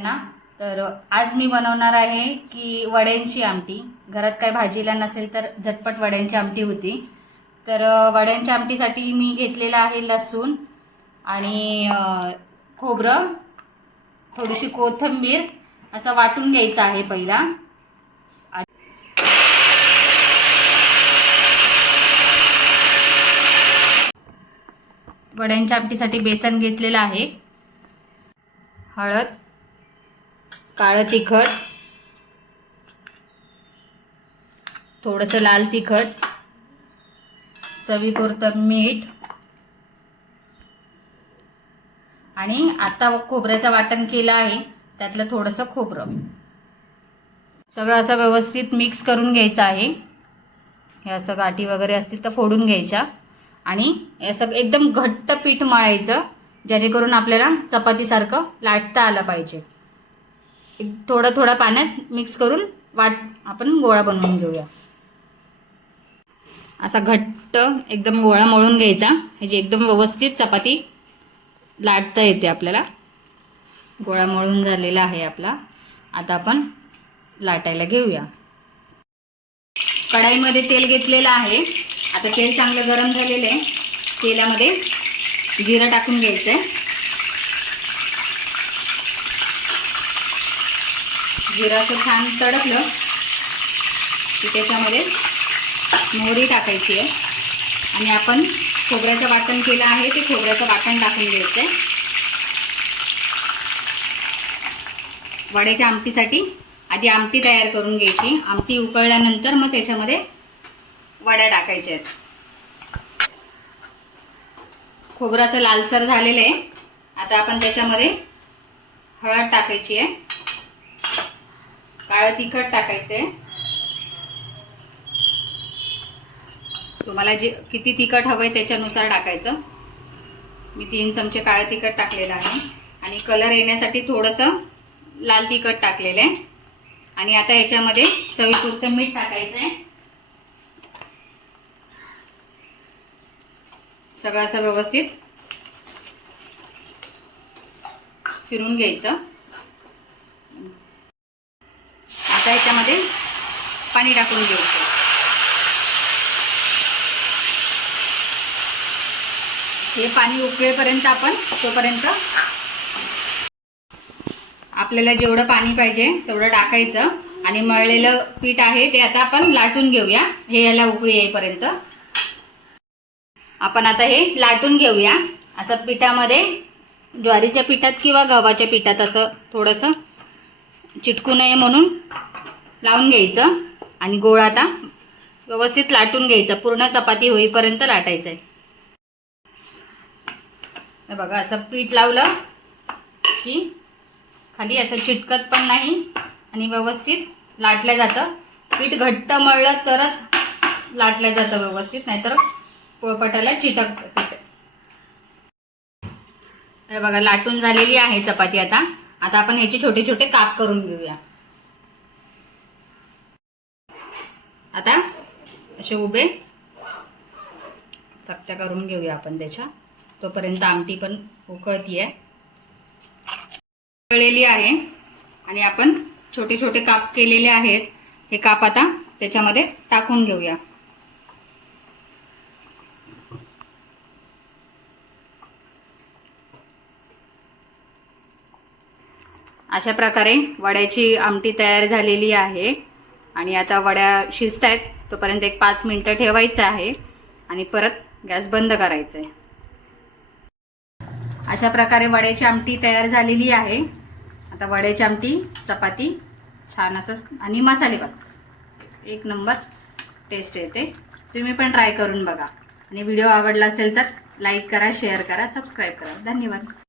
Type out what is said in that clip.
ना? तर आज मी बनवणार आहे की वड्यांची आमटी. घरात काय भाजीला नसेल तर झटपट वड्यांची आमटी होती. तर वड्यांच्या आमटीसाठी मी घेतलेलं आहे लसूण आणि खोबरं थोडीशी कोथिंबीर असं वाटून घ्यायचं आहे पहिला. वड्यांच्या आमटीसाठी बेसन घेतलेलं आहे. हळद काळं तिखट. थोडंसं लाल तिखट. चवीपुरतं मीठ. आणि आता खोबऱ्याचं वाटण केलं आहे. त्यातलं थोडंसं खोबरं. सगळं असं व्यवस्थित मिक्स करून घ्यायचं आहे. हे असं गाठी वगैरे असतील तर फोडून घ्यायच्या. आणि असं एकदम घट्ट पीठ मळायचं जेणेकरून आपल्याला चपातीसारखं लाटता आलं पाहिजे. एक थोडं थोडं पाण्यात मिक्स करून वाट आपण गोळा बनवून घेऊया. असा घट्ट एकदम गोळा मळून घ्यायचा. ह्याची एकदम व्यवस्थित चपाती लाटता येते आपल्याला. गोळा मळून झालेला आहे आपला. आता आपण लाटायला घेऊया. कढाईमध्ये तेल घेतलेलं आहे. आता तेल चांगलं गरम झालेलं आहे. तेलामध्ये जिरं टाकून घ्यायचं आहे जिरं असं छान तडकलं की त्याच्यामध्ये मोहरी टाकायची आहे. आणि आपण खोबऱ्याचं वाटण केलं आहे ते खोबऱ्याचं वाटण टाकून घ्यायचं आहे वड्याच्या आमटीसाठी आधी आमटी तयार करून घ्यायची. आमटी उकळल्यानंतर मग त्याच्यामध्ये वड्या टाकायच्या आहेत. खोबरं असं लालसर झालेलं आहे. आता आपण त्याच्यामध्ये हळद टाकायची आहे. काळं तिखट टाकायचं. आहे तुम्हाला जे किती तिखट हवं आहे त्याच्यानुसार टाकायचं. मी तीन चमचे काळं तिखट टाकलेलं आहे. आणि कलर येण्यासाठी थोडंसं लाल तिखट टाकलेलं आहे. आणि आता ह्याच्यामध्ये चवीपुरतं मीठ टाकायचं आहे सगळं असं व्यवस्थित फिरून घ्यायचं. आता याच्यामध्ये पाणी टाकून घ्यायचं हे पाणी उकळेपर्यंत आपण तोपर्यंत आपल्याला जेवढं पाणी पाहिजे तेवढं टाकायचं आणि मळलेलं पीठ आहे ते आता आपण लाटून घेऊया. हे याला उकळी येईपर्यंत. आपण आता हे लाटून घेऊया. असं पिठामध्ये ज्वारीच्या पिठात किंवा गव्हाच्या पिठात असं थोडंसं चिटकू नये म्हणून लावून घ्यायचं आणि गोळ आता व्यवस्थित लाटून घ्यायचं. पूर्ण चपाती होईपर्यंत लाटायचं आहे हे बघा असं पीठ लावलं की खाली असं चिटकत पण नाही आणि व्यवस्थित लाटलं जातं. पीठ घट्ट मळलं तरच लाटलं जातं व्यवस्थित नाहीतर पोळपटाला चिटक पीठ. हे बघा लाटून झालेली आहे चपाती आता. आता आपण ह्याचे छोटे छोटे काप करून घेऊया. आता असे उभे. चकत्या करून घेऊया आपण त्याच्या. तोपर्यंत आमटी पण उकळती आहे उकळलेली आहे. आणि आपण छोटे छोटे काप केलेले आहेत. हे काप आता त्याच्यामध्ये टाकून घेऊया. अशा प्रकारे वड्याची आमटी तयार झालेली आहे. आणि आता वड्या शिजत आहेत तोपर्यंत एक पाच मिनटं ठेवायचं आहे आणि परत गॅस बंद करायचा आहे अशा प्रकारे वड्याची आमटी तयार झालेली आहे. आता वड्याची आमटी चपाती छान असं आणि मसाले भात एक नंबर टेस्ट येते. तुम्ही पण ट्राय करून बघा. आणि व्हिडिओ आवडला असेल तर लाईक करा शेअर करा सबस्क्राईब करा. धन्यवाद.